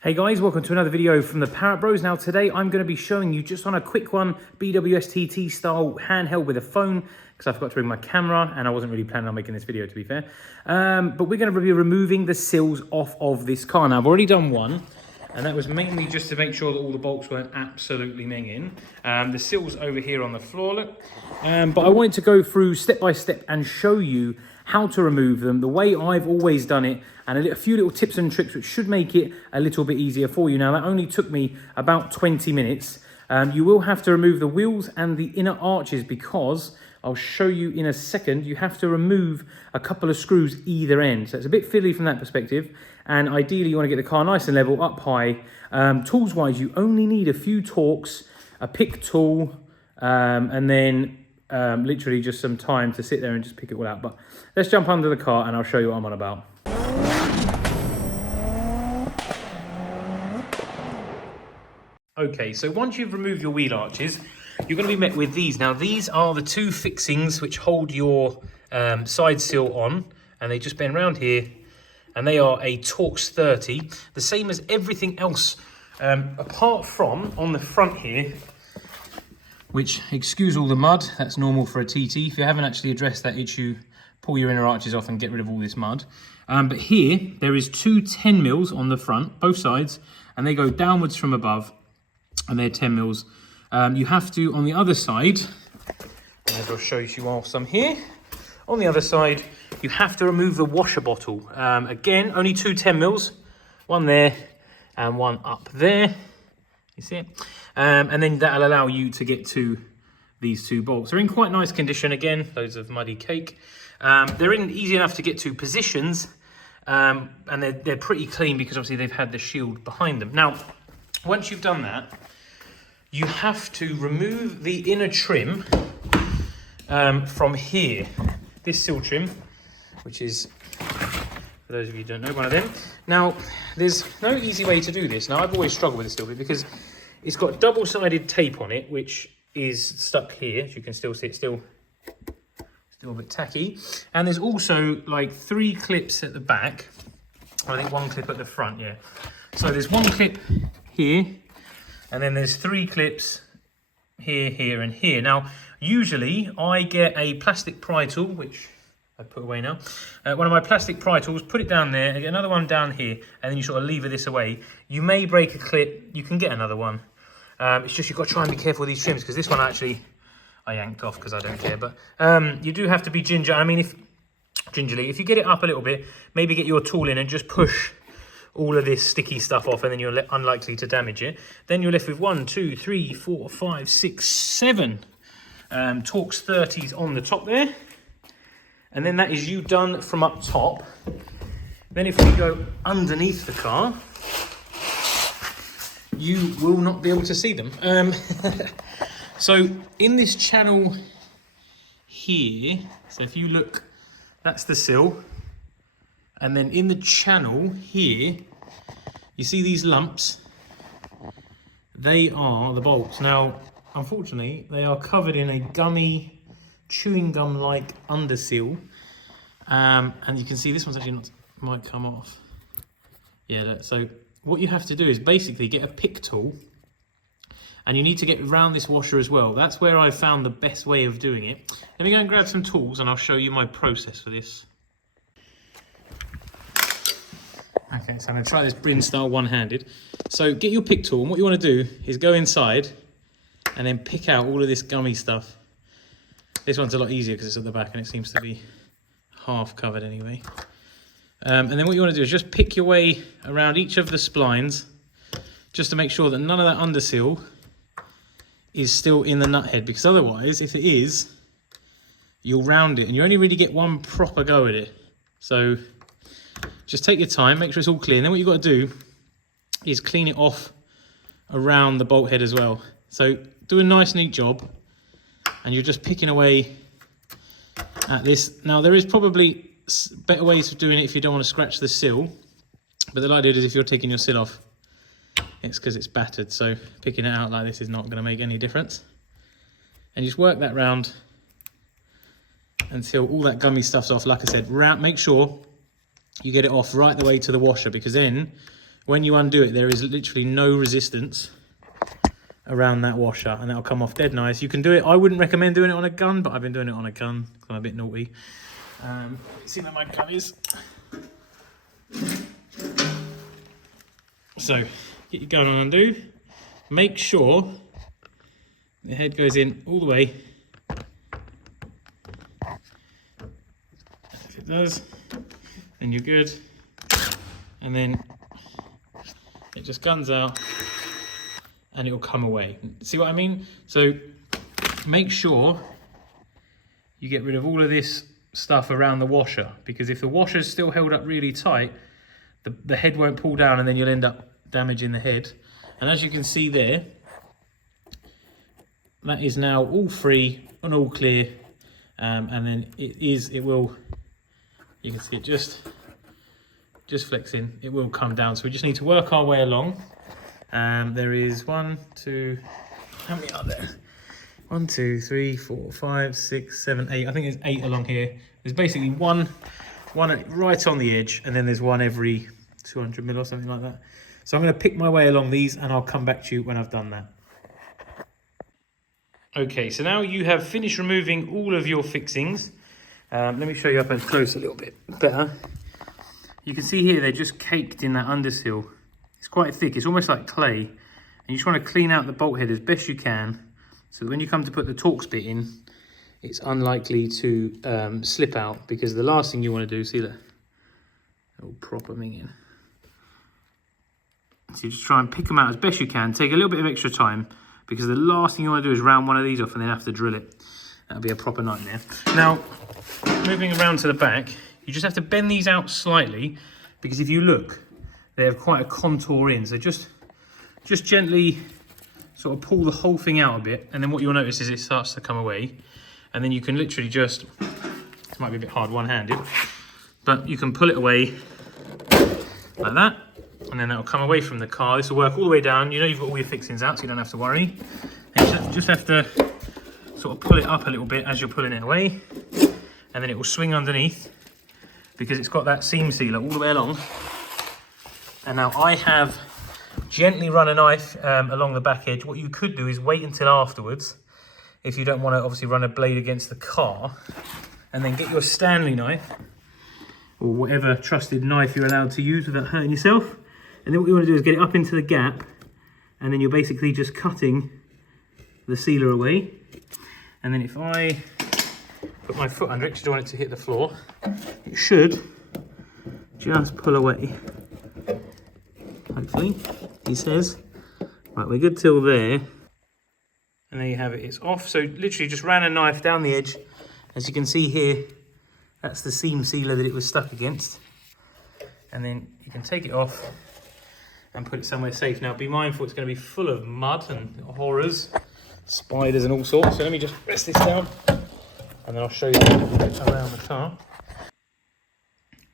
Hey guys, welcome to another video from the Parrot Bros. Now today I'm going to be showing you just on a quick one, BWSTT style handheld with a phone, because I forgot to bring my camera and I wasn't really planning on making this video to be fair. But we're going to be removing the sills off of this car. Now I've already done one, and that was mainly just to make sure that all the bolts weren't absolutely minging. The sills over here on the floor, look. But I wanted to go through step by step and show you how to remove them, the way I've always done it, and a few little tips and tricks which should make it a little bit easier for you. Now that only took me about 20 minutes. You will have to remove the wheels and the inner arches because, I'll show you in a second, you have to remove a couple of screws either end. So it's a bit fiddly from that perspective, and ideally you want to get the car nice and level, up high. Tools wise, you only need a few torques, a pick tool, and then literally just some time to sit there and just pick it all out. But let's jump under the car and I'll show you what I'm on about. Okay, so once you've removed your wheel arches, you're going to be met with these. Now these are the two fixings which hold your side sill on, and they just bend around here, and they are a Torx 30, the same as everything else, apart from on the front here, which, excuse all the mud, that's normal for a TT. If you haven't actually addressed that issue, pull your inner arches off and get rid of all this mud. But here, there is two 10 mils on the front, both sides, and they go downwards from above, and they're 10 mils. You have to, on the other side, and I'll show you whilst I'm here, on the other side, you have to remove the washer bottle. Again, only two 10 mils, one there and one up there. You see it? And then that'll allow you to get to these two bolts. They're in quite nice condition again, loads of muddy cake. They're in easy enough to get to positions, and they're pretty clean because obviously they've had the shield behind them. Now, once you've done that, you have to remove the inner trim from here. This sill trim, which is, for those of you who don't know, one of them. Now, there's no easy way to do this. Now, I've always struggled with this a little bit because it's got double-sided tape on it, which is stuck here. As you can still see, it's still a bit tacky. And there's also like 3 clips at the back. I think 1 clip at the front, yeah. So there's 1 clip here, and then there's 3 clips here, here, and here. Now, usually I get a plastic pry tool, which I put away now. One of my plastic pry tools, put it down there, and get another one down here, and then you sort of lever this away. You may break a clip, you can get another one. It's just you've got to try and be careful with these trims, because this one actually I yanked off because I don't care. But you do have to be ginger. I mean, if you get it up a little bit, maybe get your tool in and just push all of this sticky stuff off, and then you're unlikely to damage it. Then you're left with 1, 2, 3, 4, 5, 6, 7 Torx 30s on the top there. And then that is you done from up top. Then if we go underneath the car, you will not be able to see them. So in this channel here, so if you look, that's the sill. And then in the channel here, you see these lumps? They are the bolts. Now, unfortunately, they are covered in a gummy, chewing gum-like underseal. And you can see this one's actually might come off. Yeah, so what you have to do is basically get a pick tool, and you need to get around this washer as well. That's where I found the best way of doing it. Let me go and grab some tools and I'll show you my process for this. Okay, so I'm going to try this Bryn style one-handed. So get your pick tool, and what you want to do is go inside and then pick out all of this gummy stuff. This one's a lot easier because it's at the back and it seems to be half covered anyway. And then what you want to do is just pick your way around each of the splines, just to make sure that none of that underseal is still in the nut head, because otherwise, if it is, you'll round it and you only really get one proper go at it. So just take your time, make sure it's all clear, and then what you've got to do is clean it off around the bolt head as well. So do a nice neat job, and you're just picking away at this. Now there is probably better ways of doing it if you don't want to scratch the sill, but the idea is if you're taking your sill off, it's because it's battered, so picking it out like this is not going to make any difference. And you just work that round until all that gummy stuff's off. Like I said, make sure you get it off right the way to the washer, because then when you undo it, there is literally no resistance around that washer, and that'll come off dead nice. You can do it. I wouldn't recommend doing it on a gun, but I've been doing it on a gun because I'm a bit naughty. See where my gun is. So get your gun on undo. Make sure the head goes in all the way. If it does, then you're good. And then it just guns out and it will come away. See what I mean? So make sure you get rid of all of this stuff around the washer, because if the washer's still held up really tight, the head won't pull down and then you'll end up damaging the head. And as you can see there, that is now all free and all clear. And then it will, you can see it just flexing, it will come down. So we just need to work our way along. There is 1, 2, how many are there? 1, 2, 3, 4, 5, 6, 7, 8. I think there's 8 along here. There's basically one right on the edge, and then there's one every 200 mil or something like that. So I'm going to pick my way along these, and I'll come back to you when I've done that. Okay, so now you have finished removing all of your fixings. Let me show you up and close a little bit better. You can see here they're just caked in that undersill. It's quite thick, it's almost like clay. And you just want to clean out the bolt head as best you can, so that when you come to put the Torx bit in, it's unlikely to slip out, because the last thing you want to do, see that, it'll prop them in. So you just try and pick them out as best you can. Take a little bit of extra time, because the last thing you want to do is round one of these off and then have to drill it. That'll be a proper nightmare. Now, moving around to the back, you just have to bend these out slightly, because if you look, they have quite a contour in. So just gently sort of pull the whole thing out a bit, and then what you'll notice is it starts to come away. And then you can literally just, this might be a bit hard one-handed, but you can pull it away like that, and then that'll come away from the car. This will work all the way down. You know you've got all your fixings out, so you don't have to worry. And you just have to sort of pull it up a little bit as you're pulling it away, and then it will swing underneath, because it's got that seam sealer all the way along. And now I have gently run a knife along the back edge. What you could do is wait until afterwards, if you don't want to obviously run a blade against the car, and then get your Stanley knife, or whatever trusted knife you're allowed to use without hurting yourself. And then what you want to do is get it up into the gap, and then you're basically just cutting the sealer away. And then if I put my foot under it, because you don't want it to hit the floor, it should just pull away. Hopefully, he says. Right, we're good till there. And there you have it, it's off. So literally just ran a knife down the edge. As you can see here, that's the seam sealer that it was stuck against. And then you can take it off and put it somewhere safe. Now be mindful, it's going to be full of mud and horrors, spiders and all sorts. So let me just rest this down, and then I'll show you a little bit around the car.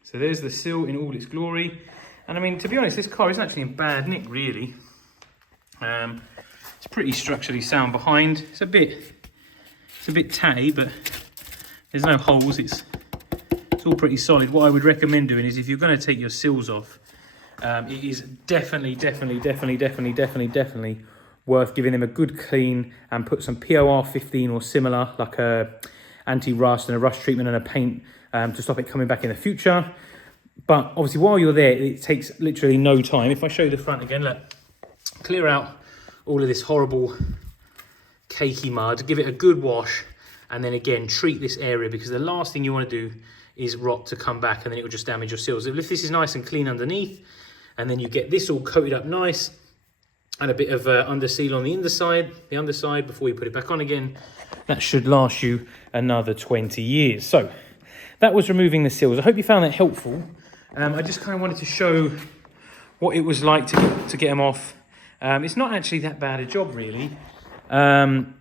So there's the sill in all its glory. And I mean, to be honest, this car isn't actually in bad nick, really. It's pretty structurally sound behind. It's a bit tatty, but there's no holes. It's all pretty solid. What I would recommend doing is, if you're going to take your sills off, it is definitely worth giving them a good clean and put some POR 15 or similar, like a anti-rust and a rust treatment and a paint to stop it coming back in the future. But obviously while you're there, it takes literally no time. If I show you the front again, look, clear out all of this horrible cakey mud, give it a good wash, and then again treat this area, because the last thing you want to do is rot to come back, and then it will just damage your sills. If this is nice and clean underneath, and then you get this all coated up nice, and a bit of under seal on the underside before you put it back on again, that should last you another 20 years. So that was removing the sills. I hope you found that helpful. I just kind of wanted to show what it was like to get them off. It's not actually that bad a job, really. Allow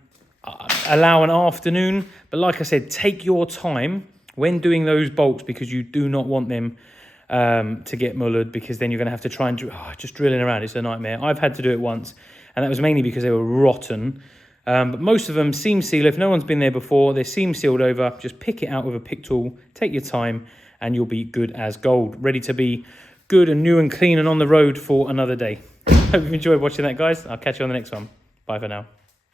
an afternoon, but like I said, take your time when doing those bolts, because you do not want them to get mullered, because then you're going to have to try and just drilling around. It's a nightmare. I've had to do it once, and that was mainly because they were rotten. But most of them seam seal. If no one's been there before, they're seam sealed over. Just pick it out with a pick tool, take your time, and you'll be good as gold, ready to be good and new and clean and on the road for another day. Hope you've enjoyed watching that, guys. I'll catch you on the next one. Bye for now.